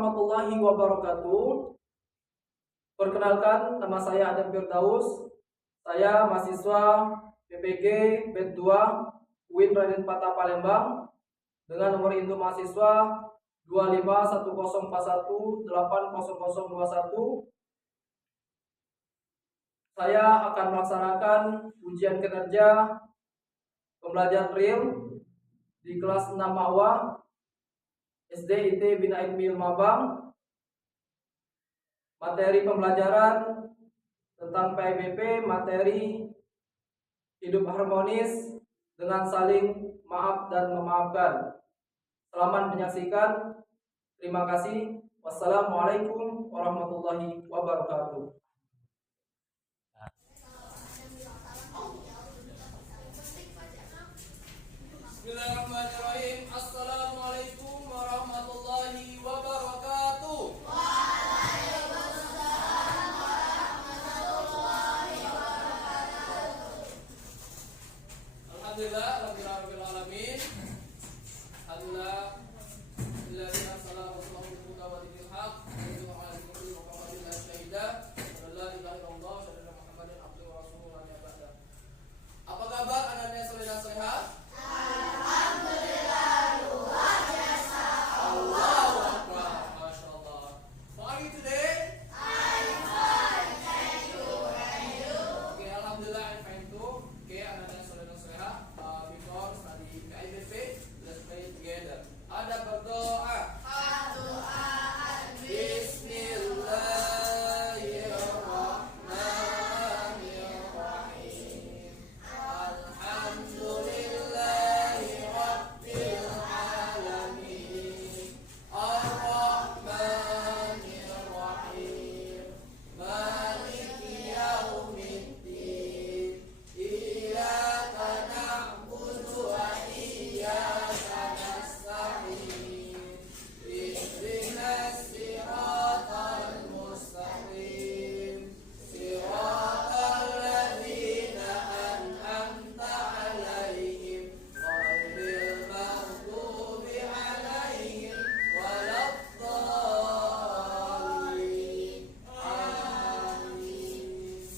warahmatullahi wabarakatuh. Perkenalkan, nama saya Adam Firdaus. Saya mahasiswa PPG BED 2 UIN Raden Patah Palembang dengan nomor induk mahasiswa 251041800021. Saya akan melaksanakan ujian kinerja pembelajaran real di kelas 6 MAUA SD IT Bina Ilmi Ilmabang. Materi pembelajaran tentang PIBP, materi hidup harmonis dengan saling maaf dan memaafkan. Selamat menyaksikan. Terima kasih. Wassalamualaikum warahmatullahi wabarakatuh. Bismillahirrahmanirrahim. Assalamualaikum warahmatullahi wabarakatuh. Waalaikumsalam warahmatullahi wabarakatuh. Alhamdulillah rabbil alamin. Alhamdulillah alladzi arsala rasulahu bil huda wa dinil haq liyudhhirahu 'ala dini wa kafa billahi shahida. La ilaha illallah wa sallallahu Muhammadin abduhu wa rasuluhu la nabiyya ba'da. Apa kabar anak-anak soleh dan solehat? Alhamdulillah luar biasa. Allahu Akbar. Masyaallah. How are you today? I'm fine, thank you. And you? Okay, alhamdulillah I'm fine too. Okay, anak-anak soleh dan solehat, before study PIBP, let's pray together. Ada berdoa. Bismillahirrahmanirrahim. Alhamdulillahi rabbil alamin. Ar-Rahmanir-Rahim. Maliki yaumiddin. Iyyaka na'budu wa iyyaka nasta'in. Ihdinas siratal mustaqim. Siratal ladzina an'amta 'alaihim ghairil maghdubi 'alaihim waladdallin. Amin.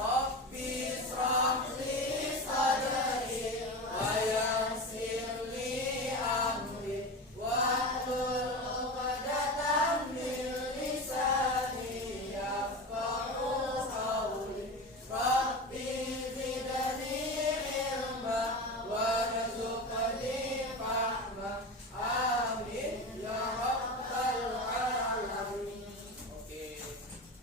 Rabbi israh li sadri wa yassir li amri wahlul 'uqdatam min lisani yafqahu qawli. Rabbi zidni ilma warzuqni fahma. Amin ya rabbal alamin. Oke.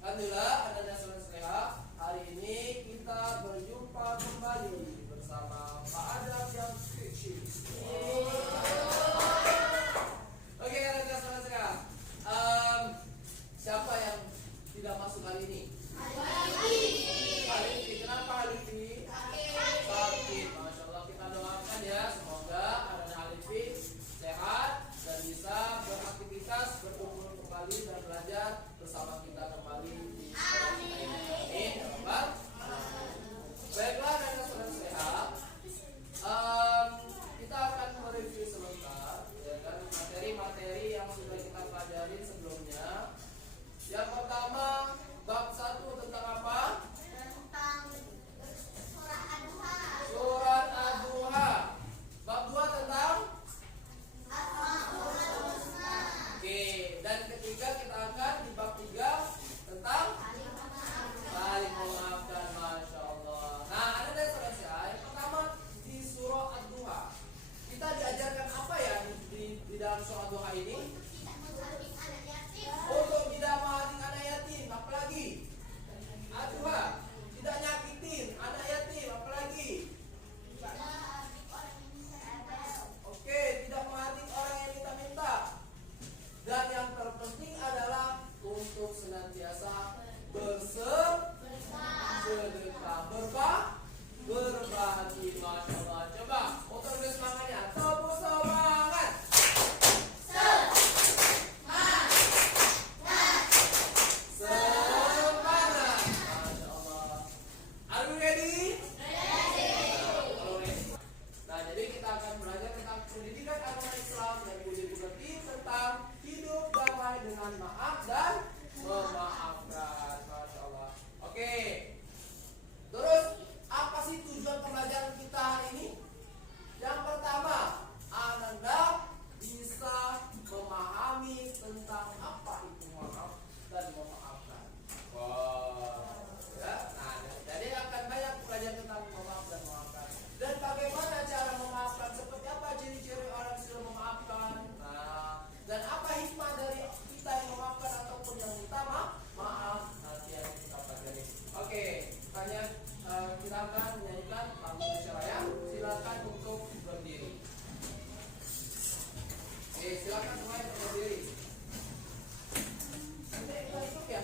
Alhamdulillah anak-anak soleh-solehah, hari ini kita berjumpa kembali bersama Pak Adam yang kecil. Oke, anak-anak soleh-solehah, siapa yang tidak masuk hari ini? Halifi. Kenapa Halifi? Sakit. Masya Allah, kita doakan ya, semoga anak-anak Halifi sehat dan bisa beraktivitas, berkumpul kembali dan belajar bersama kita kembali di sekolah kita ini. Amin ya Rabbal. Baiklah anak-anak soleh-solehah, kita akan mereview sebentar ya kan, materi-materi yang sudah kita pelajari sebelumnya. Yang pertama, bab 1 tentang apa? Tentang surah Ad-Duha. Surat Ad-Duha. Bab 2 tentang Asmaul Husna. Oke, dan ketiga kita akan di bab 3 tentang saling memaafkan. Masya Allah. Nah, ada saudara, yang pertama di surah Ad-Duha, kita diajarkan apa ya di dalam surah Ad-Duha ini? Untuk tidak menghati anak yatim, apalagi Ad-Duha, tidak nyakitin anak yatim, apalagi oke, tidak menghati orang yang minta-minta. Dan yang terpenting adalah untuk senantiasa bersedekah, berbagi. Masya Allah. Coba motor gue semangatnya, tepuk semangat. Semangat. Masya Allah. Are you ready? Kalau ready. Nah, jadi kita akan belajar tentang pendidikan agama Islam dan juga tentang hidup damai dengan dengan maaf dan memaafkan. Masya Allah. Oke. Terus apa sih tujuan pembelajaran kita hari ini? Yang pertama, Ananda bisa memahami tentang apa itu maaf dan memaafkan. Wow. Ya, nah, jadi akan banyak belajar tentang memaaf dan memaafkan. Dan bagaimana cara memaafkan? Seperti apa ciri-ciri orang yang sudah memaafkan? Nah, dan apa hikmah dari kita yang memaafkan ataupun yang minta maaf? Nanti yang kita pelajari. Oke, tanya kita akan menyanyikan lagu Indonesia Raya. Silakan untuk berdiri. Oke, silakan semuanya berdiri. Kita tutup ya.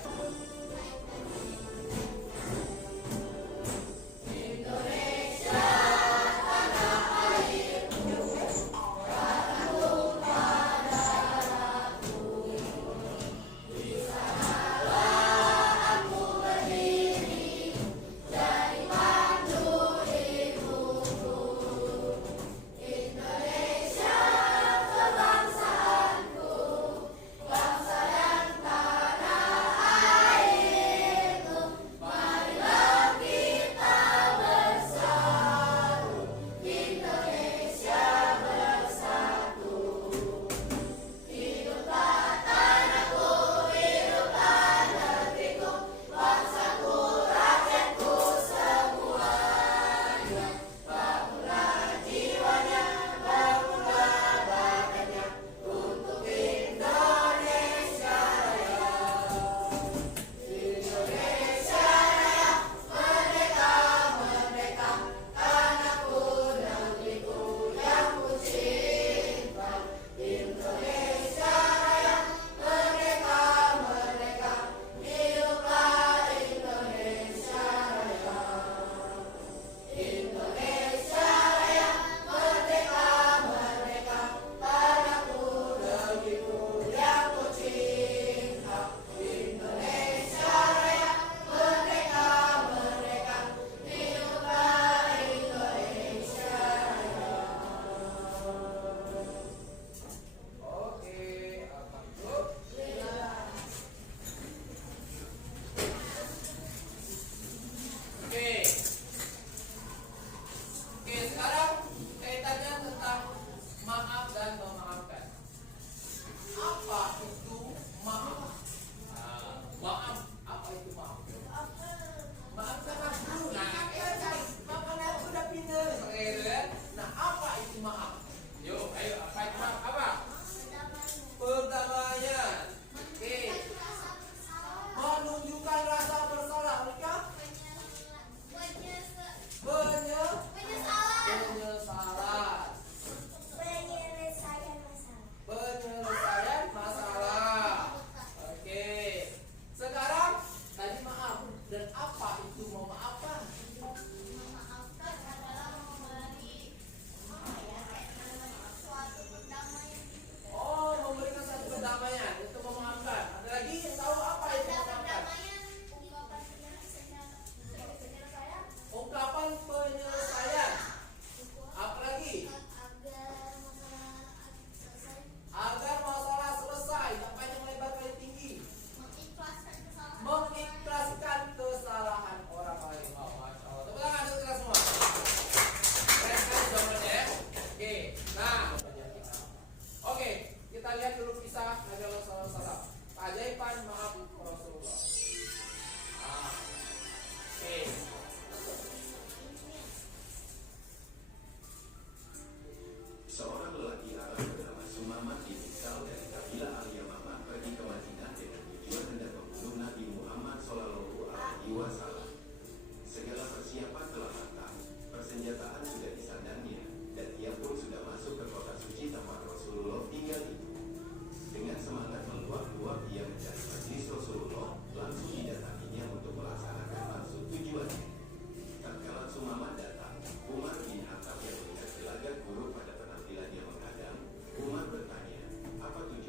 Umar bertanya, apa tujuan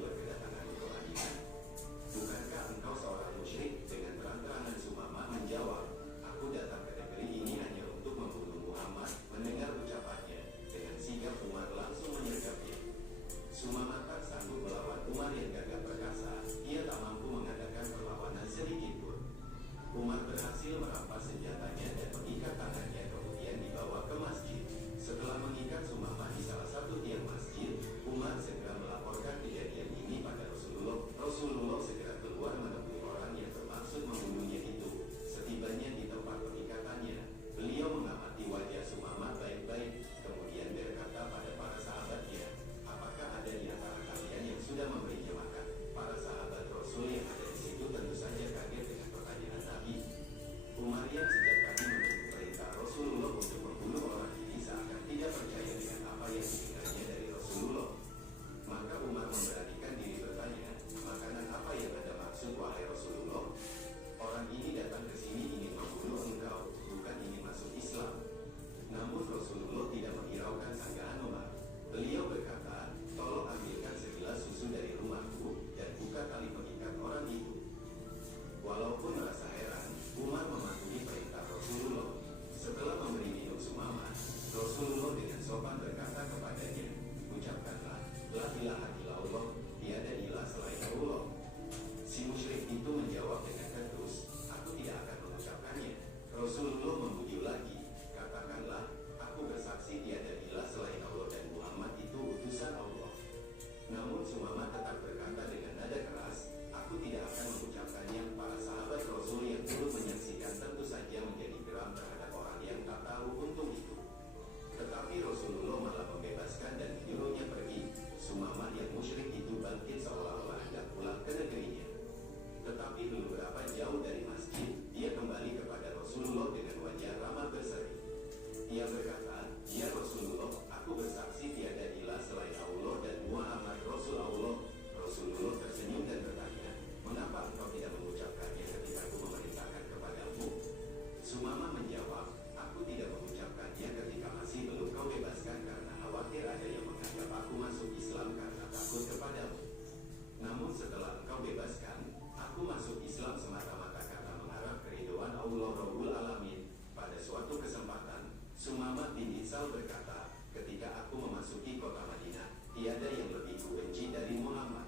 Muhammad bin Isal berkata, ketika aku memasuki kota Madinah, tiada yang lebih kubenci dari Muhammad.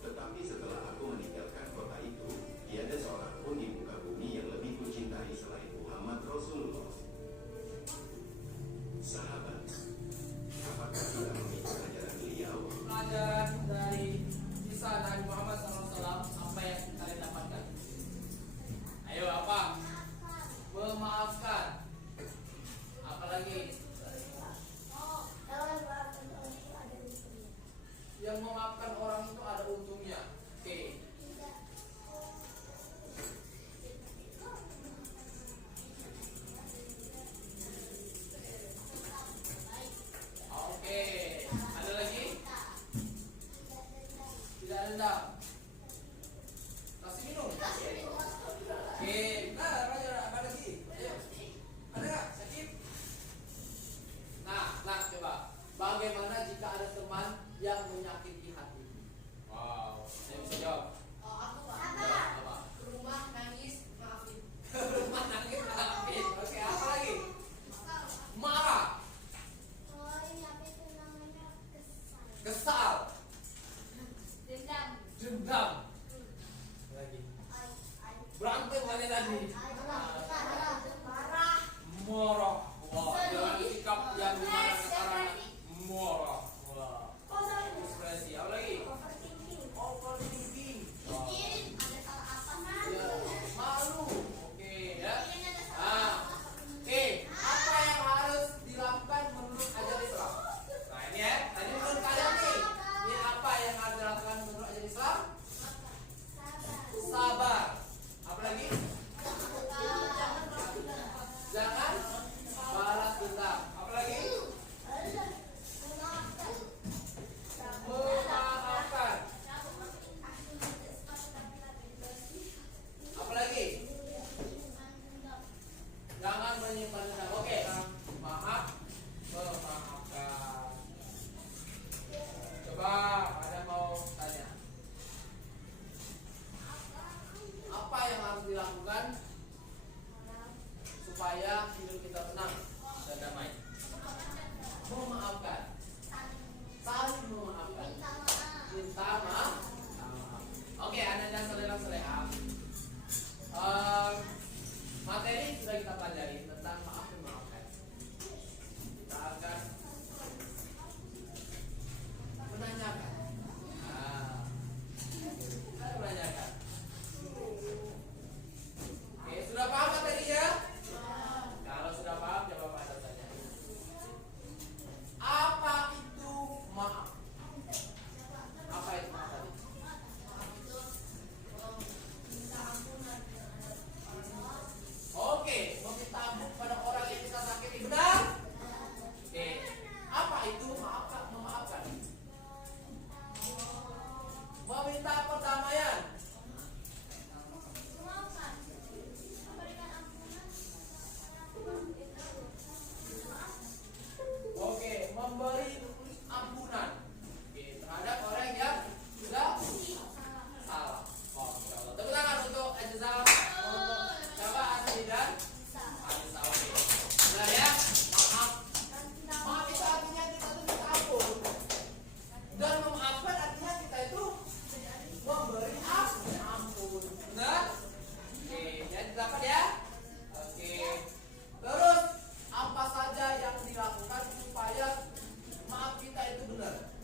Tetapi setelah aku meninggalkan kota itu, tiada seorang pun di muka bumi yang lebih kucintai selain Muhammad Rasulullah. Sahabat, apakah kita mengikuti ajaran beliau? Pelajaran dari kisah Nabi Muhammad SAW, apa yang kalian dapatkan? Ayo, apa? Memaafkan. Apalagi? Yang memaafkan orang itu ada untungnya. Oke. Oke. Ada lagi? Tidak ada. Kasih minum. Oke. Nah, apa lagi? Ayo. Ada nggak? Sakit? Nah, coba. Bagaimana jika ada teman yang menyakiti hati? Wow, saya bisa jawab. Apa? Rumah nangis maafin. Rumah nangis maafin. Oke, apa lagi? Marah, kesal, dendam. Lagi. Berantem lagi tadi. Marah. Wah, jangan sikap yang dimana sekarang. Marah. Wah. Ekspresi. Apa lagi? Overthinking. Wah. Ya, malu. Oke, ya. Oke. Apa yang harus dilakukan menurut ajaran Islam? Nah, ini ya. Tadi menurut kalian nih. Ini apa yang harus dilakukan menurut ajaran Islam? Sabar. Apa lagi? Jangan balas dendam. Apa lagi? Memaafkan. Apa lagi? Jangan menyimpan dendam. Oke. Maaf. Memaafkan. Coba ada mau tanya. Apa yang harus dilakukan supaya hidup kita tenang dan damai? Memaafkan. Saling memaafkan. Minta maaf. Oke, Anda dan saudara-saudara, materi sudah kita pelajari tentang maaf dan memaafkan. Kita akan menanyakan. Kita menanyakan. Oke, sudah paham materinya? Kalau sudah paham, jawab pada tanya. Apa itu maaf? Apa itu maaf tadi? Oke, meminta ampun pada orang yang kita sakiti, benar? Oke, apa itu maafkan, memaafkan? Meminta perdamaian. Oke, memberi ampunan. Oke, terhadap orang yang sudah salah. Oh, insya Allah. Tepuk tangan untuk Ajza, untuk coba Asli dan Alisa. Oke, benar ya. Maaf. Maaf itu artinya kita itu minta ampun. Dan memaafkan artinya kita itu memberi ampun. Benar? Oke, jadi dapat ya. Oke. Terus apa saja yang dilakukan supaya maaf kita itu benar?